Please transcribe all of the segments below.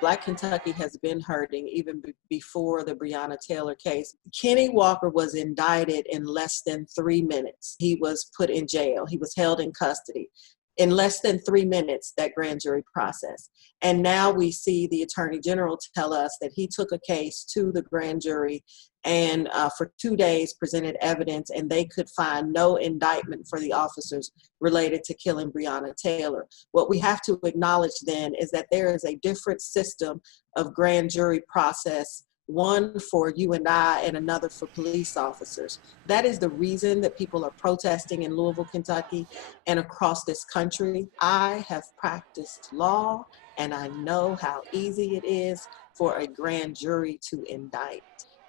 Black Kentucky has been hurting even before the Breonna Taylor case. Kenny Walker was indicted in less than 3 minutes. He was put in jail. He was held in custody. In less than 3 minutes, that grand jury process. And now we see the Attorney General tell us that he took a case to the grand jury and for 2 days presented evidence, and they could find no indictment for the officers related to killing Breonna Taylor. What we have to acknowledge then is that there is a different system of grand jury process, one for you and I and another for police officers. That is the reason that people are protesting in Louisville, Kentucky and across this country. I have practiced law and I know how easy it is for a grand jury to indict.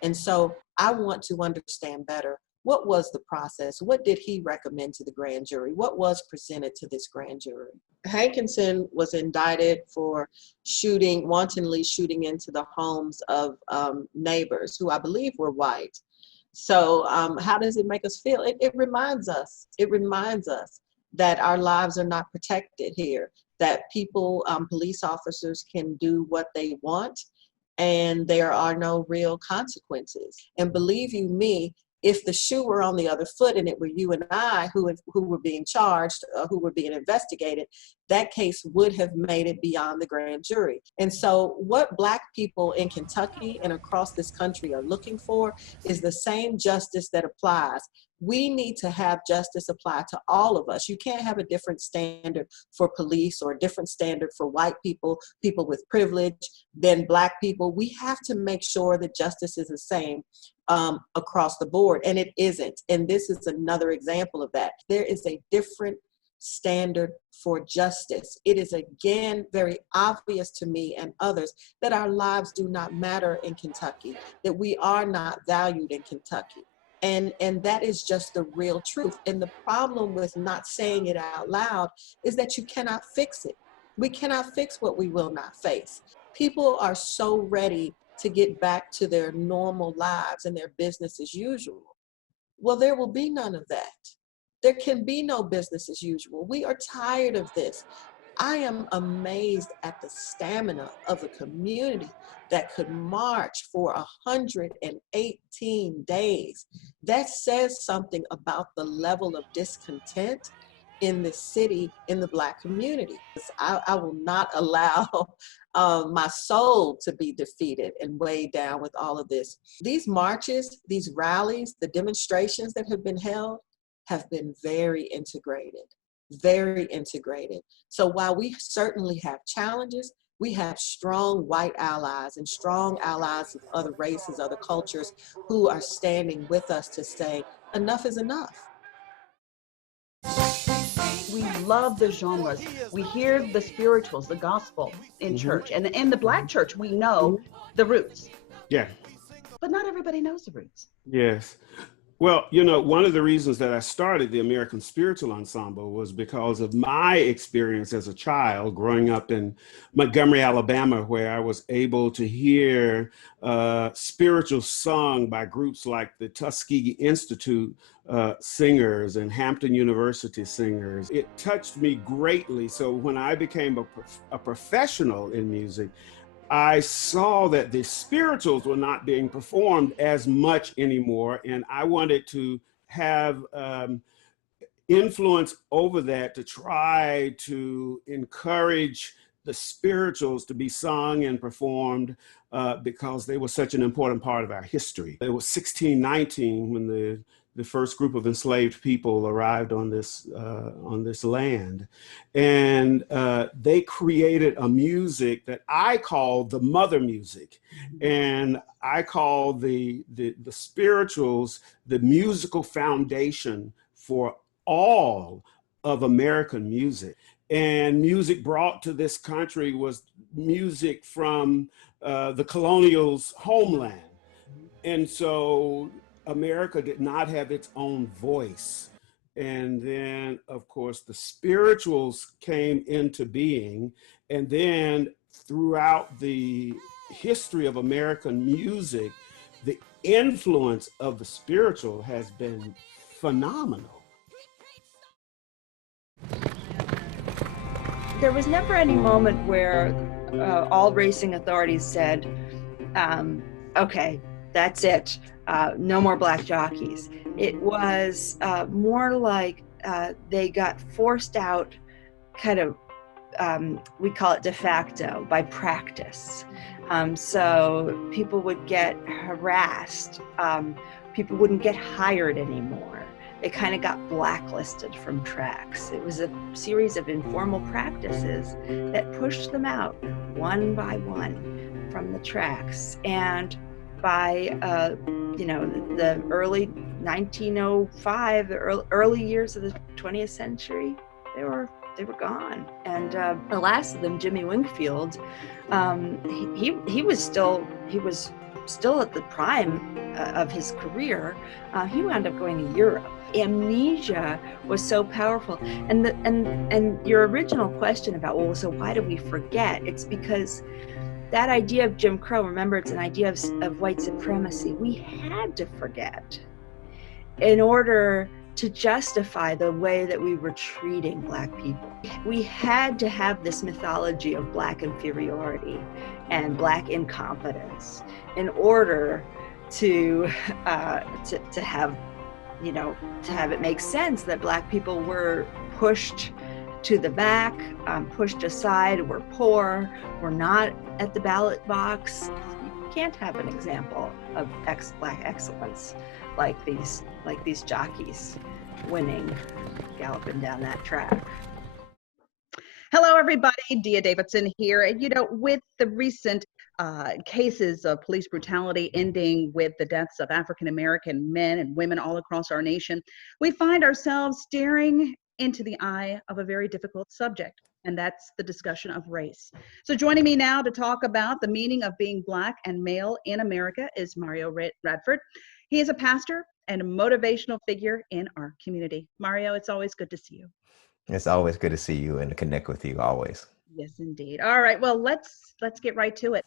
And so I want to understand better, what was the process? What did he recommend to the grand jury? What was presented to this grand jury? Hankinson was indicted for wantonly shooting into the homes of neighbors who I believe were white. So how does it make us feel? It reminds us that our lives are not protected here, that people, police officers can do what they want and there are no real consequences. And believe you me, if the shoe were on the other foot and it were you and I who were being charged, who were being investigated, that case would have made it beyond the grand jury. And so what Black people in Kentucky and across this country are looking for is the same justice that applies. We need to have justice apply to all of us. You can't have a different standard for police or a different standard for white people, people with privilege, than Black people. We have to make sure that justice is the same across the board, and it isn't. And this is another example of that. There is a different standard for justice. It is again very obvious to me and others that our lives do not matter in Kentucky, that we are not valued in Kentucky. And that is just the real truth. And the problem with not saying it out loud is that you cannot fix it. We cannot fix what we will not face. People are so ready to get back to their normal lives and their business as usual. Well, there will be none of that. There can be no business as usual. We are tired of this. I am amazed at the stamina of the community that could march for 118 days. That says something about the level of discontent in the city, in the Black community. I will not allow my soul to be defeated and weighed down with all of this. These marches, these rallies, the demonstrations that have been held have been very integrated. Very integrated. So while we certainly have challenges, we have strong white allies and strong allies of other races, other cultures who are standing with us to say, enough is enough. We love the genres. We hear the spirituals, the gospel in church. And in the Black church, we know the roots. Yeah. But not everybody knows the roots. Yes. Well, you know, one of the reasons that I started the American Spiritual Ensemble was because of my experience as a child growing up in Montgomery, Alabama, where I was able to hear spirituals sung by groups like the Tuskegee Institute singers and Hampton University singers. It touched me greatly. So when I became a professional in music, I saw that the spirituals were not being performed as much anymore, and I wanted to have influence over that to try to encourage the spirituals to be sung and performed because they were such an important part of our history. It was 1619 when the first group of enslaved people arrived on this land. And they created a music that I call the mother music. And I call the spirituals the musical foundation for all of American music. And music brought to this country was music from the colonial's homeland. And so America did not have its own voice. And then, of course, the spirituals came into being. And then throughout the history of American music, the influence of the spiritual has been phenomenal. There was never any moment where all racing authorities said, okay, that's it. No more black jockeys. It was more like they got forced out, kind of, we call it de facto, by practice. So people would get harassed. People wouldn't get hired anymore. They kind of got blacklisted from tracks. It was a series of informal practices that pushed them out one by one from the tracks. And by the early 1905, the early years of the 20th century, they were gone. And the last of them, Jimmy Wingfield, he was still at the prime of his career. He wound up going to Europe. Amnesia was so powerful. And your original question about, well, so why do we forget? It's because that idea of Jim Crow, remember, it's an idea of white supremacy. We had to forget in order to justify the way that we were treating Black people. We had to have this mythology of Black inferiority and Black incompetence in order to have, to have it make sense that Black people were pushed to the back, pushed aside, we're poor, we're not at the ballot box. You can't have an example of Black excellence like these jockeys winning, galloping down that track. Hello, everybody. Dia Davidson here. And, with the recent cases of police brutality ending with the deaths of African-American men and women all across our nation, we find ourselves staring into the eye of a very difficult subject, and that's the discussion of race. So joining me now to talk about the meaning of being Black and male in America is Mario Radford. He is a pastor and a motivational figure in our community. Mario, it's always good to see you. It's always good to see you and to connect with you always. Yes, indeed. All right, well, let's get right to it.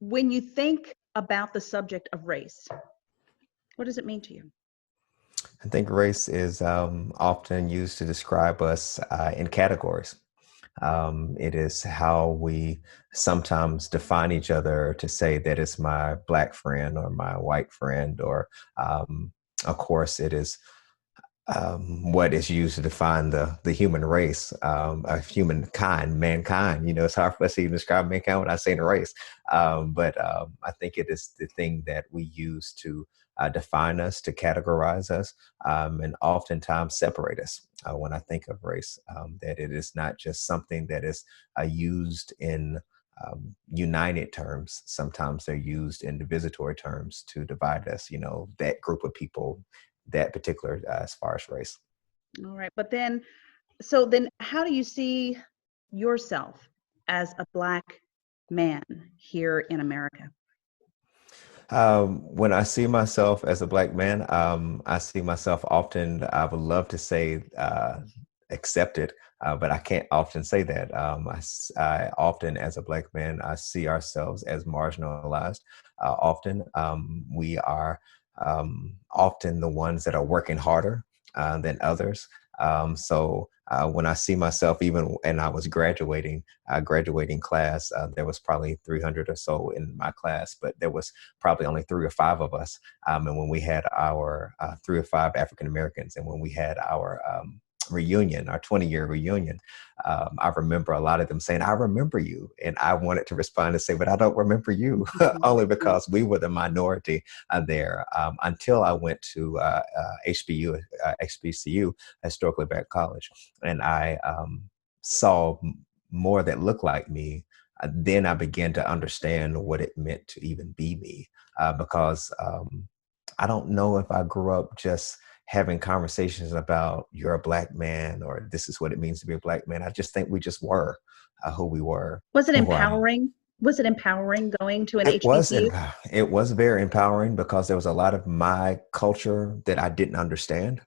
When you think about the subject of race, what does it mean to you? I think race is often used to describe us in categories. It is how we sometimes define each other to say that it's my Black friend or my white friend, or of course it is what is used to define the human race, humankind, mankind. It's hard for us to even describe mankind without saying race. But I think it is the thing that we use to define us, to categorize us, and oftentimes separate us. When I think of race, that it is not just something that is used in united terms. Sometimes they're used in divisitory terms to divide us, that group of people, that particular as far as race. All right. But then how do you see yourself as a Black man here in America? When I see myself as a Black man, I see myself often, I would love to say accepted, but I can't often say that. I often, as a Black man, I see ourselves as marginalized. Often we are often the ones that are working harder than others. So when I see myself, even when I was graduating class, there was probably 300 or so in my class, but there was probably only 3 or 5 of us. And when we had our 3 or 5 African Americans, and when we had our reunion, our 20-year reunion, I remember a lot of them saying, "I remember you." And I wanted to respond and say, "But I don't remember you," only because we were the minority there, until I went to HBCU, Historically Black College, and I saw more that looked like me. Then I began to understand what it meant to even be me, because I don't know if I grew up just having conversations about you're a Black man or this is what it means to be a Black man. I just think we just were who we were. Was it empowering? Was it empowering going to an HBCU? It was very empowering because there was a lot of my culture that I didn't understand.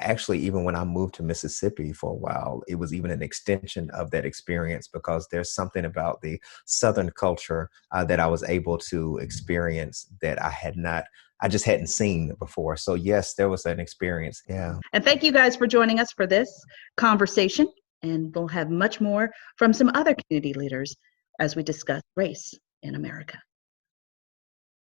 Actually, even when I moved to Mississippi for a while, it was even an extension of that experience, because there's something about the Southern culture that I was able to experience that I just hadn't seen before. So yes, there was an experience. Yeah. And thank you guys for joining us for this conversation. And we'll have much more from some other community leaders as we discuss race in America.